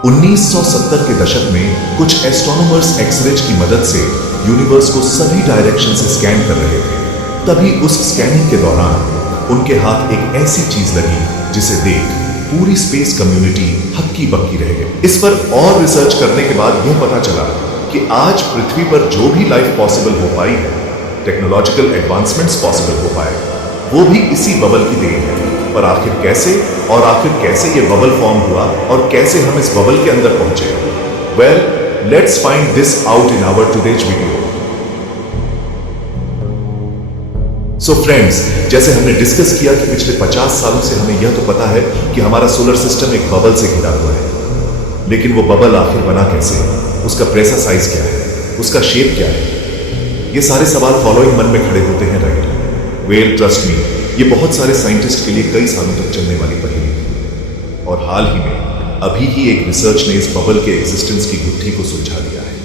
1970 के दशक में कुछ एस्ट्रोनॉमर्स एक्सरेज की मदद से यूनिवर्स को सभी डायरेक्शन से स्कैन कर रहे थे। तभी उस स्कैनिंग के दौरान उनके हाथ एक ऐसी चीज लगी जिसे देख पूरी स्पेस कम्युनिटी हक्की बक्की रह गई। इस पर और रिसर्च करने के बाद यह पता चला कि आज पृथ्वी पर जो भी लाइफ पॉसिबल हो पाई है, टेक्नोलॉजिकल एडवांसमेंट्स पॉसिबल हो पाए, वो भी इसी बबल की देन है। पर आखिर कैसे ये बबल फॉर्म हुआ और कैसे हम इस बबल के अंदर पहुंचे? Well, let's find this out in our today's video. So friends, जैसे हमने डिस्कस किया कि पिछले 50 सालों से हमें यह तो पता है कि हमारा सोलर सिस्टम एक बबल से घिरा हुआ है, लेकिन वो बबल आखिर बना कैसे, उसका प्रेशर साइज क्या है, उसका शेप क्या है, ये सारे सवाल फॉलोइंग मन में खड़े होते हैं, राइट? वेल, ट्रस्ट मी, ये बहुत सारे साइंटिस्ट के लिए कई सालों तक चलने वाली पहेली थी और हाल ही में अभी ही एक रिसर्च ने इस बबल के एग्जिस्टेंस की गुत्थी को सुलझा दिया है।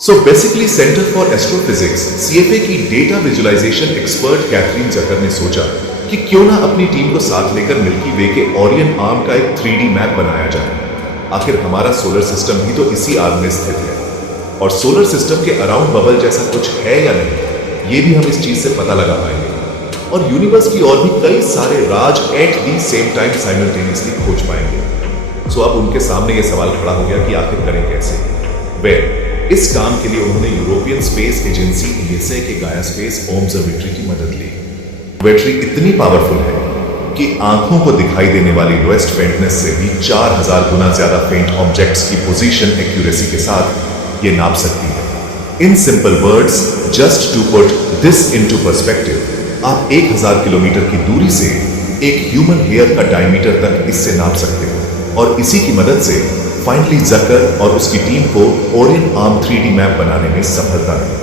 So basically centre for astrophysics CFA की डेटा विजुअलाइजेशन एक्सपर्ट कैथरीन जकर ने सोचा कि क्यों ना अपनी टीम को साथ लेकर मिल्की वे के ओरियन आर्म का एक 3D मैप बनाया जाए। आखिर हमारा सोलर सिस्टम भी तो इसी आर्म में स्थित है और सोलर सिस्टम के अराउंड बबल जैसा कुछ है या नहीं, ये भी हम इस चीज से पता लगा पाएंगे और यूनिवर्स की और भी कई सारे राज at the same time simultaneously खोज पाएंगे। सो अब उनके सामने ये सवाल खड़ा हो गया कि आखिर करें कैसे? वेल, इस काम के लिए उन्होंने यूरोपियन स्पेस एजेंसी ईएसए के गाया स्पेस ऑब्जर्वेटरी की मदद ली। ऑब्जर्वेटरी इतनी पावरफुल है कि आंखों को दिखाई देने वाली लोएस्ट फेंटनेस से भी 4000 गुना ज्यादा फेंट ऑब्जेक्ट्स की पोजीशन एक्यूरेसी के साथ ये नाप सकती है। In simple words, just to put this into perspective, आप 1000 किलोमीटर की दूरी से एक ह्यूमन हेयर का डायमीटर तक इससे नाप सकते हो और इसी की मदद से फाइनली जकर और उसकी टीम को ओरियन आर्म 3D मैप बनाने में सफलता मिली।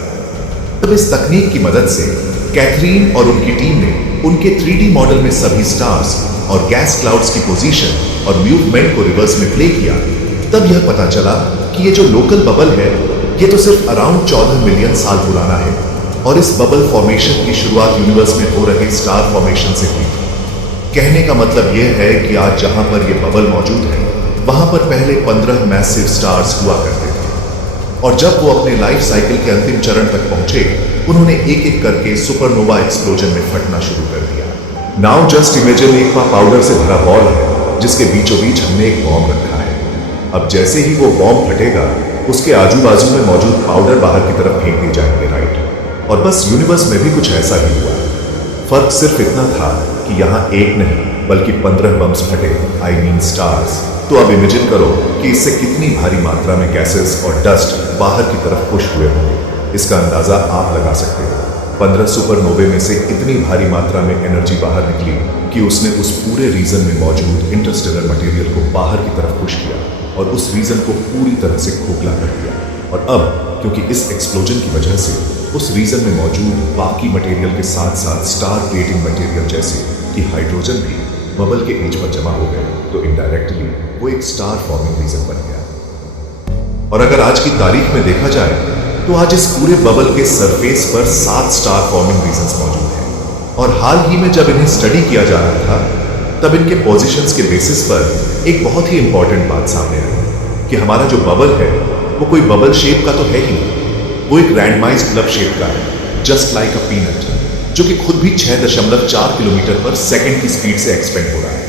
तब इस तकनीक की मदद से कैथरीन और उनकी टीम ने उनके 3D मॉडल में सभी स्टार्स और गैस क्लाउड्स की पोजीशन और मूवमेंट को रिवर्स में प्ले किया। तब यह पता चला कि ये जो लोकल बबल है, ये तो सिर्फ अराउंड 14 मिलियन साल पुराना है और इस बबल फॉर्मेशन की शुरुआत यूनिवर्स में हो रहे स्टार फॉर्मेशन से हुई। कहने का मतलब यह है कि आज जहां पर यह बबल मौजूद है, वहां पर पहले 15 मैसिव स्टार्स हुआ करते थे और जब वो अपने लाइफ साइकिल के अंतिम चरण तक पहुंचे, उन्होंने एक एक करके सुपरनोवा एक्सप्लोजन में फटना शुरू कर दिया। नाउ जस्ट इमेजिन एक पाउडर से भरा बॉल है जिसके बीचों बीच हमने एक बॉम्ब रखा है। अब जैसे ही वो बॉम्ब फटेगा, उसके आजू बाजू में मौजूद पाउडर बाहर की तरफ फेंक दिए जाएंगे, राइट? और बस यूनिवर्स में भी कुछ ऐसा ही हुआ। फर्क सिर्फ इतना था कि यहाँ एक नहीं बल्कि 15 बम्स फटे, आई मीन स्टार्स। तो अब इमेजिन करो कि इससे कितनी भारी मात्रा में गैसेस और डस्ट बाहर की तरफ पुश हुए होंगे। इसका अंदाजा आप लगा सकते हो। 15 सुपरनोवे में से इतनी भारी मात्रा में एनर्जी बाहर निकली कि उसने उस पूरे रीजन में मौजूद इंटरस्टेलर मटेरियल को बाहर की तरफ पुश किया और उस रीजन को पूरी तरह से खोखला कर दिया। और अब क्योंकि इस एक्सप्लोजन की वजह से उस रीजन में मौजूद बाकी मटेरियल के साथ साथ स्टार क्रिएटिंग मटेरियल जैसे कि हाइड्रोजन भी बबल के एज पर जमा हो गए, तो इनडायरेक्टली वो एक स्टार फॉर्मिंग रीजन बन गया। और अगर आज की तारीख में देखा जाए तो आज इस पूरे बबल के सरफेस पर 7 स्टार फॉर्मिंग रीजन्स मौजूद हैं और हाल ही में जब इन्हें स्टडी किया जा रहा था, तब इनके पोजीशंस के बेसिस पर एक बहुत ही इंपॉर्टेंट बात सामने आई कि हमारा जो बबल है वो कोई बबल शेप का तो है ही नहीं, वो एक रैंडमाइज्ड क्लब शेप का है, जस्ट लाइक अ पीनट, जो कि खुद भी 6.4 किलोमीटर पर सेकंड की स्पीड से एक्सपेंड हो रहा है।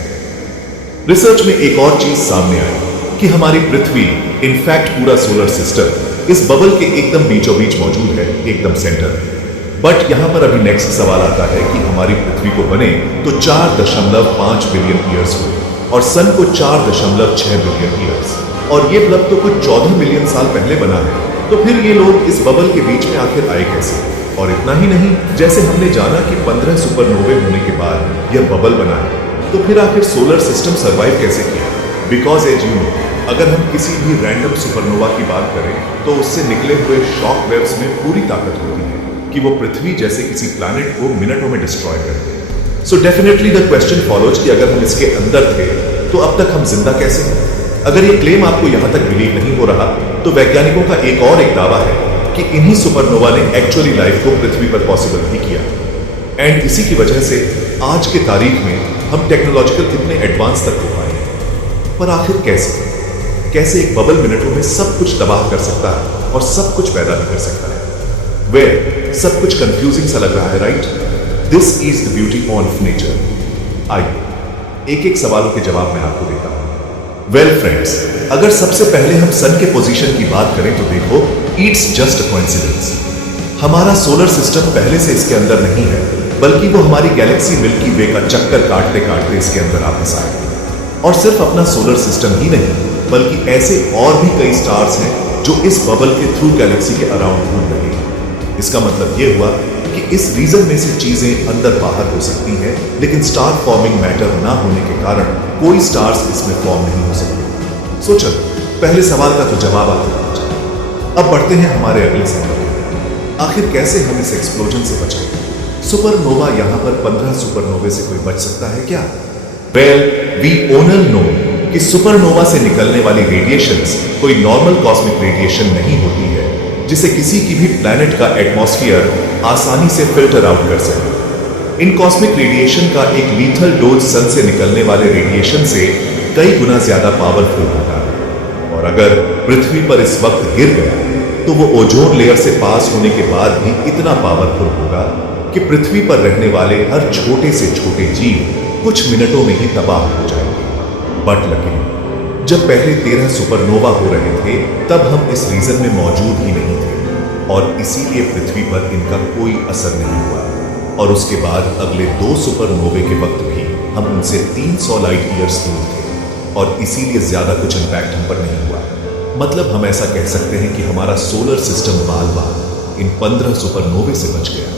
रिसर्च में एक और चीज सामने आई कि हमारी पृथ्वी, इनफैक्ट पूरा सोलर सिस्टम इस बबल के एकदम बीचों बीच मौजूद है, एकदम सेंटर में। बट यहां पर अभी नेक्स्ट सवाल आता है कि हमारी पृथ्वी को बने तो 4.5 बिलियन ईयर्स हुए और सन को 4.6 बिलियन ईयर्स, और ये ब्लब तो कुछ 14 मिलियन साल पहले बना है। तो फिर ये लोग इस बबल के बीच में आखिर आए कैसे? और इतना ही नहीं, जैसे हमने जाना कि 15 सुपरनोवे होने के बाद यह बबल बना है, तो फिर आखिर सोलर सिस्टम सर्वाइव कैसे किया? बिकॉज एज यू नो, अगर हम किसी भी रैंडम सुपरनोवा की बात करें तो उससे निकले हुए शॉक वेव्स में पूरी ताकत होती है कि वो पृथ्वी जैसे किसी प्लैनेट को मिनटों में डिस्ट्रॉय कर दे। So definitely the question follows कि अगर हम इसके अंदर थे तो अब तक हम जिंदा कैसे हैं? अगर ये क्लेम आपको यहां तक बिलीव नहीं हो रहा, तो वैज्ञानिकों का एक दावा है कि इन्हीं सुपरनोवा ने एक्चुअली लाइफ को पृथ्वी पर पॉसिबल भी किया। एंड इसी की वजह से आज के तारीख में हम टेक्नोलॉजिकल इतने एडवांस तक हो पाए हैं। पर आखिर कैसे एक बबल मिनटों में सब कुछ तबाह कर सकता है और सब कुछ पैदा भी कर सकता है। वेल, सब कुछ कंफ्यूजिंग सा लग रहा है, right? This is the beauty of nature. आइए एक एक सवालों के जवाब मैं आपको देता हूं। वेल फ्रेंड्स, अगर सबसे पहले हम सन के पोजीशन की बात करें तो देखो, इट्स जस्ट अ कोइंसिडेंस। हमारा सोलर सिस्टम पहले से इसके अंदर नहीं है, बल्कि वो हमारी गैलेक्सी मिल्की वे का चक्कर काटते काटते इसके अंदर वापस आए। और सिर्फ अपना सोलर सिस्टम ही नहीं, बल्कि ऐसे और भी कई स्टार्स हैं जो इस बबल के थ्रू गैलेक्सी के अराउंड घूम रहे हैं। इसका मतलब यह हुआ कि इस रीजन में से चीजें अंदर बाहर हो सकती हैं, लेकिन स्टार फॉर्मिंग मैटर ना होने के कारण कोई स्टार्स इसमें फॉर्म नहीं हो सकते। सो चलो, पहले सवाल का तो जवाब आपको मिल जाए। अब बढ़ते हैं हमारे अगले सवाल पर। आखिर कैसे हम इस एक्सप्लोजन से बचें? सुपरनोवा यहां पर 15 सुपरनोवे से कोई बच सकता है क्या? वेल, वी ओनल नो कि सुपरनोवा से निकलने वाली रेडिएशंस कोई नॉर्मल कॉस्मिक रेडिएशन नहीं होती है, जिसे किसी की भी प्लैनेट का एटमॉस्फेयर आसानी से फिल्टर आउट कर सके। इन कॉस्मिक रेडिएशन का एक लीथल डोज सन से निकलने वाले रेडिएशन से कई गुना ज्यादा पावरफुल होता है। और अगर पृथ्वी पर इस वक्त गिर गया तो वो ओजोन लेयर से पास होने के बाद भी इतना पावरफुल होगा कि पृथ्वी पर रहने वाले हर छोटे से छोटे जीव कुछ मिनटों में ही तबाह हो जाएंगे। बट लकीली जब पहले 13 सुपरनोवा हो रहे थे, तब हम इस रीजन में मौजूद ही नहीं थे और इसीलिए पृथ्वी पर इनका कोई असर नहीं हुआ। और उसके बाद अगले 2 सुपरनोवे के वक्त भी हम उनसे 300 लाइट ईयर्स दूर थे और इसीलिए ज्यादा कुछ इंपैक्ट हम पर नहीं हुआ। मतलब हम ऐसा कह सकते हैं कि हमारा सोलर सिस्टम बाल इन 15 सुपरनोवे से बच गया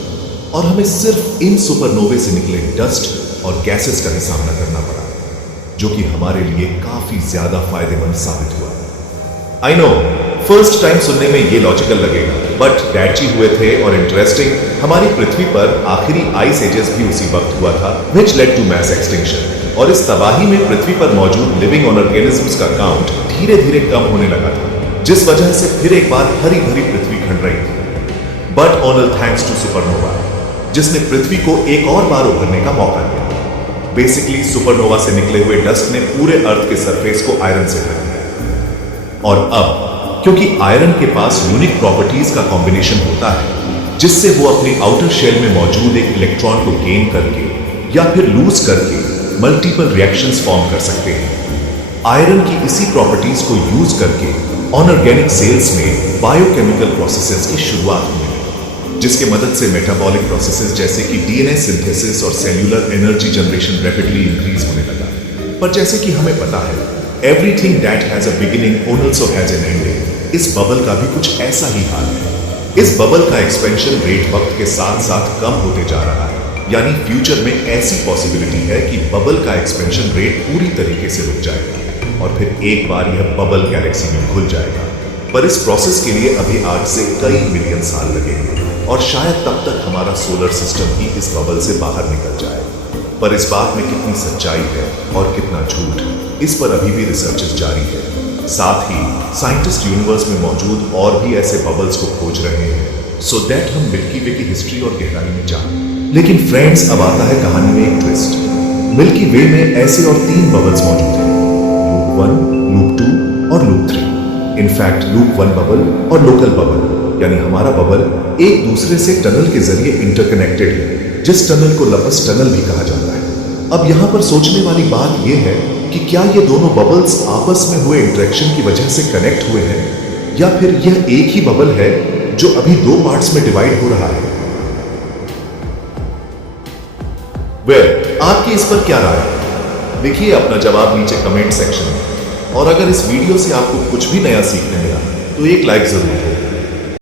और हमें सिर्फ इन सुपरनोवे से निकले डस्ट और गैसेस का ही सामना करना पड़ा, जो कि हमारे लिए काफी ज्यादा फायदेमंद साबित हुआ। आई नो, फर्स्ट टाइम सुनने में ये लॉजिकल लगेगा, बट डैड जी हुए थे और इंटरेस्टिंग, हमारी पृथ्वी पर आखिरी आइस एजेस भी उसी वक्त हुआ था, which led to mass extinction। और इस तबाही में पृथ्वी पर मौजूद लिविंग ऑर्गेनिजम्स का काउंट धीरे धीरे कम होने लगा था, जिस वजह से फिर एक बार हरी भरी पृथ्वी खंड रही थी। बट ऑनल थैंक्स टू सुपरनोवा, जिसने पृथ्वी को एक और बार उभरने का मौका दिया। बेसिकली सुपरनोवा से निकले हुए डस्ट ने पूरे अर्थ के सरफेस को आयरन से भर दिया। और अब क्योंकि आयरन के पास यूनिक प्रॉपर्टीज का कॉम्बिनेशन होता है, जिससे वो अपनी आउटर शेल में मौजूद एक इलेक्ट्रॉन को गेन करके या फिर लूज करके मल्टीपल रिएक्शंस फॉर्म कर सकते हैं। आयरन की इसी प्रॉपर्टीज को यूज करके अनऑर्गेनिक सेल्स में बायोकेमिकल प्रोसेसेस की शुरुआत हुई, जिसके मदद से मेटाबॉलिक प्रोसेसेस जैसे कि डीएनए सिंथेसिस और cellular energy generation rapidly increase होने लगा। पर जैसे कि हमें पता है, everything that has a beginning also has an ending. इस बबल का भी कुछ ऐसा ही हाल है। इस बबल का एक्सपेंशन रेट वक्त के साथ साथ कम होते जा रहा है, यानी फ्यूचर में ऐसी पॉसिबिलिटी है कि बबल का एक्सपेंशन रेट पूरी तरीके से रुक जाएगा और फिर एक बार यह बबल गैलेक्सी में घुल जाएगा। पर इस प्रोसेस के लिए अभी आज से कई मिलियन साल लगेंगे और शायद तब तक हमारा सोलर सिस्टम ही इस बबल से बाहर निकल जाए। पर इस बात में कितनी सच्चाई है और कितना झूठ, इस पर अभी भी रिसर्चेस जारी है। साथ ही साइंटिस्ट यूनिवर्स में मौजूद और भी ऐसे बबल्स को खोज रहे हैं, सो दैट हम मिल्की वे की हिस्ट्री और गहराई में जाएं। लेकिन फ्रेंड्स, अब आता है कहानी में एक ट्विस्ट। मिल्की वे में ऐसे और 3 बबल्स मौजूद हैं, लूप 1, लूप 2 और लूप 3। इनफैक्ट लूप 1 बबल और लोकल बबल यानी हमारा बबल एक दूसरे से टनल के जरिए इंटरकनेक्टेड है, जिस टनल को लपस टनल भी कहा जाता है। अब यहां पर सोचने वाली बात यह है कि क्या ये दोनों बबल्स आपस में हुए इंटरेक्शन की वजह से कनेक्ट हुए हैं, या फिर यह एक ही बबल है जो अभी 2 पार्ट्स में डिवाइड हो रहा है। आपकी इस पर क्या राय है? लिखिए अपना जवाब नीचे कमेंट सेक्शन में। और अगर इस वीडियो से आपको कुछ भी नया सीखने मिला तो एक लाइक जरूर